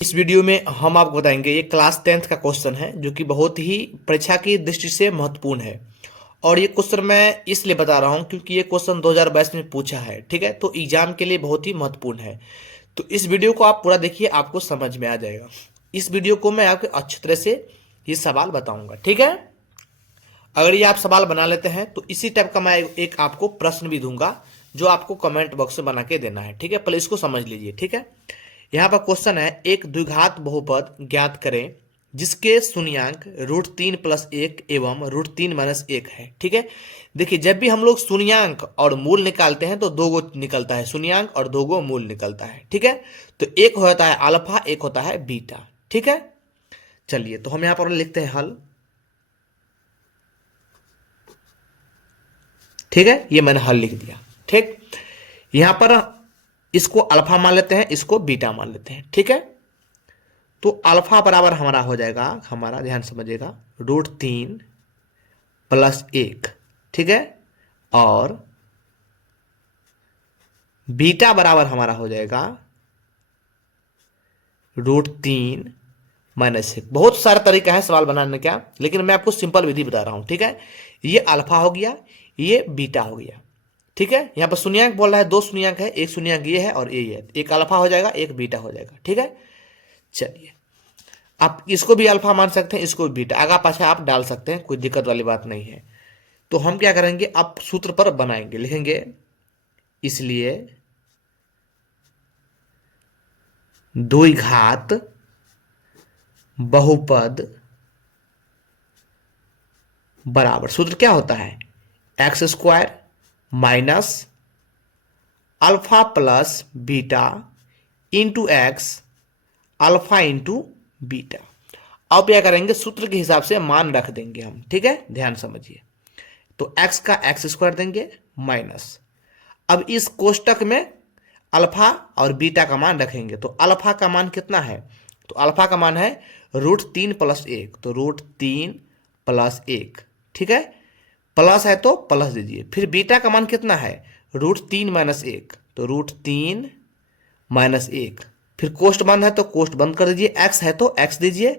इस वीडियो में हम आपको बताएंगे ये क्लास 10th का क्वेश्चन है जो कि बहुत ही परीक्षा की दृष्टि से महत्वपूर्ण है। और ये क्वेश्चन मैं इसलिए बता रहा हूँ क्योंकि ये क्वेश्चन 2022 में पूछा है, ठीक है। तो एग्जाम के लिए बहुत ही महत्वपूर्ण है। तो इस वीडियो को आप पूरा देखिए, आपको समझ में आ जाएगा। इस वीडियो को मैं आपको अच्छी तरह से ये सवाल बताऊंगा, ठीक है। अगर ये आप सवाल बना लेते हैं तो इसी टाइप का मैं एक आपको प्रश्न भी दूंगा जो आपको कमेंट बॉक्स में बना के देना है, ठीक है। पहले इसको समझ लीजिए, ठीक है। यहाँ पर क्वेश्चन है, एक द्विघात बहुपद ज्ञात करें जिसके शून्यांक √3+1 एवं √3-1 है, ठीक है। देखिए, जब भी हम लोग शून्यांक और मूल निकालते हैं तो दो गो निकलता है, शून्यांक और दो गो मूल निकलता है, ठीक है। तो एक होता है अल्फा, एक होता है बीटा, ठीक है। चलिए, तो हम यहाँ पर लिखते हैं हल, ठीक है। ये मैंने हल लिख दिया, ठीक। यहां पर इसको अल्फा मान लेते हैं, इसको बीटा मान लेते हैं, ठीक है। तो अल्फा बराबर हमारा हो जाएगा, हमारा ध्यान समझिएगा, √3+1, ठीक है। और बीटा बराबर हमारा हो जाएगा √3-1। बहुत सारा तरीका है सवाल बनाने का, लेकिन मैं आपको सिंपल विधि बता रहा हूं, ठीक है। ये अल्फा हो गया, ये बीटा हो गया, ठीक है। यहां पर शून्यांक बोल रहा है, दो शून्यांक है, एक शून्यांक ये है और ये है, एक अल्फा हो जाएगा, एक बीटा हो जाएगा, ठीक है। चलिए, आप इसको भी अल्फा मान सकते हैं, इसको भी बीटा, आगा पाछा आप डाल सकते हैं, कोई दिक्कत वाली बात नहीं है। तो हम क्या करेंगे, अब सूत्र पर बनाएंगे, लिखेंगे, इसलिए द्विघात बहुपद बराबर, सूत्र क्या होता है, x² minus alpha plus beta into x alpha into beta. अब क्या करेंगे, सूत्र के हिसाब से मान रख देंगे हम, ठीक है। ध्यान समझिए, तो x का x² देंगे माइनस, अब इस कोष्टक में अल्फा और बीटा का मान रखेंगे। तो अल्फा का मान कितना है, तो अल्फा का मान है √3+1, तो √3+1, ठीक है। प्लस है तो प्लस दीजिए। फिर बीटा का मान कितना है, √3-1, तो √3-1। फिर कोष्ट बंद है तो कोष्ट बंद कर दीजिए, एक्स है तो एक्स दीजिए,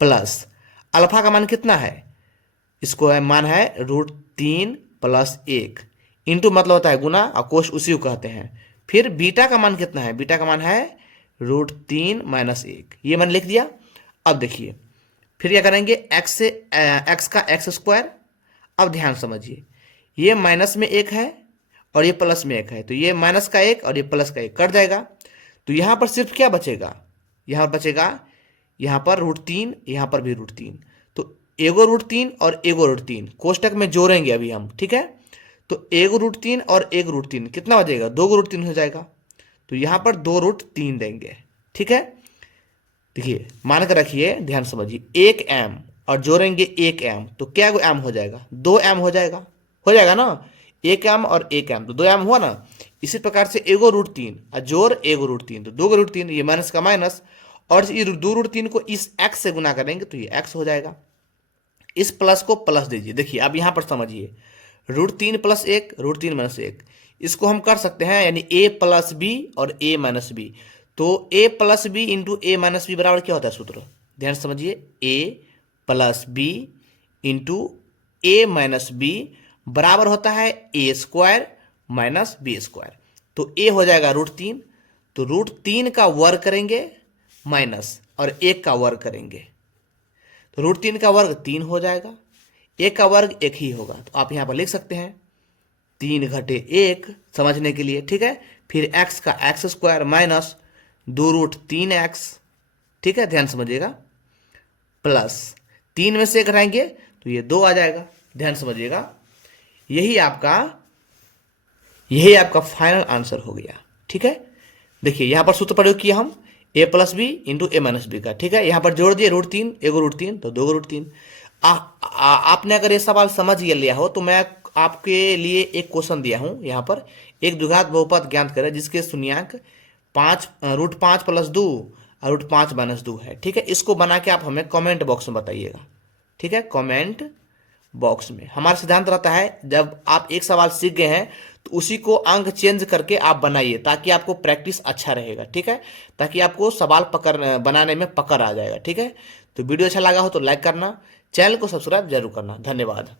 प्लस अल्फा का मान कितना है, इसको मान है √3+1, इंटू मतलब होता है गुना, और कोष्ट उसी को कहते हैं। फिर बीटा का मान कितना है, बीटा का मान है √3-1, ये मैंने लिख दिया। अब देखिए, फिर क्या करेंगे, एक्स से एक्स का x²। अब ध्यान समझिए, ये माइनस में एक है और ये प्लस में एक है, तो ये माइनस का एक और ये प्लस का एक कट जाएगा। तो यहां पर सिर्फ क्या बचेगा, यहां बचेगा, यहां पर √3, यहां पर भी √3, तो एगो √3 और एगो √3 कोष्टक में जोड़ेंगे अभी हम, ठीक है। तो एगो √3 और एक √3 कितना बचेगा, दो √3 हो जाएगा। तो यहां पर दो √3 देंगे, ठीक है। देखिए, मान कर रखिए, ध्यान समझिए, 1m और जोड़ेंगे 1m, तो क्या m हो जाएगा, 2m हो जाएगा ना, 1m और 1m, तो 2m हुआ ना। इसी प्रकार से एगो √3 और जोड़ एगो √3, तो दो √3, ये माइनस का माइनस, और ये दो √3 को इस x से गुना करेंगे तो ये x हो जाएगा। इस प्लस को प्लस दीजिए। देखिए, अब यहां पर समझिए, √3+1, √3-1, इसको हम कर सकते हैं, यानी a+b और a-b। तो a+b इंटू a-b बराबर क्या होता है सूत्र, ध्यान समझिए, a+b इंटू a-b बराबर होता है a² माइनस b²। तो a हो जाएगा √3, तो √3 का वर्ग करेंगे माइनस और 1 का वर्ग करेंगे, तो √3 का वर्ग 3 हो जाएगा, 1 का वर्ग 1 ही होगा। तो आप यहां पर लिख सकते हैं 3-1 समझने के लिए, ठीक है। फिर x का x² माइनस 2√3x, ठीक है, ध्यान समझिएगा, प्लस 3 में से 1 हटाएंगे तो ये 2 आ जाएगा, ध्यान समझिएगा। यही आपका फाइनल आंसर हो गया, ठीक है। देखिए, यहां पर सूत्र प्रयोग किया हम, a+b इंटू a-b का, ठीक है। यहां पर जोड़ दिए √3, एगो √3 तो दो √3। आपने अगर ये सवाल समझ लिया हो तो मैं आपके लिए एक क्वेश्चन दिया हूं यहाँ पर, एक द्विघात बहुपद ज्ञात करें जिसके शून्यांक √5+2 और √5-2 है, ठीक है। इसको बना के आप हमें कमेंट बॉक्स में बताइएगा, ठीक है, कमेंट बॉक्स में। हमारा सिद्धांत रहता है जब आप एक सवाल सीख गए हैं तो उसी को अंक चेंज करके आप बनाइए, ताकि आपको प्रैक्टिस अच्छा रहेगा, ठीक है, ताकि आपको सवाल पकड़ बनाने में पकड़ आ जाएगा, ठीक है। तो वीडियो अच्छा लगा हो तो लाइक करना, चैनल को सब्सक्राइब जरूर करना। धन्यवाद।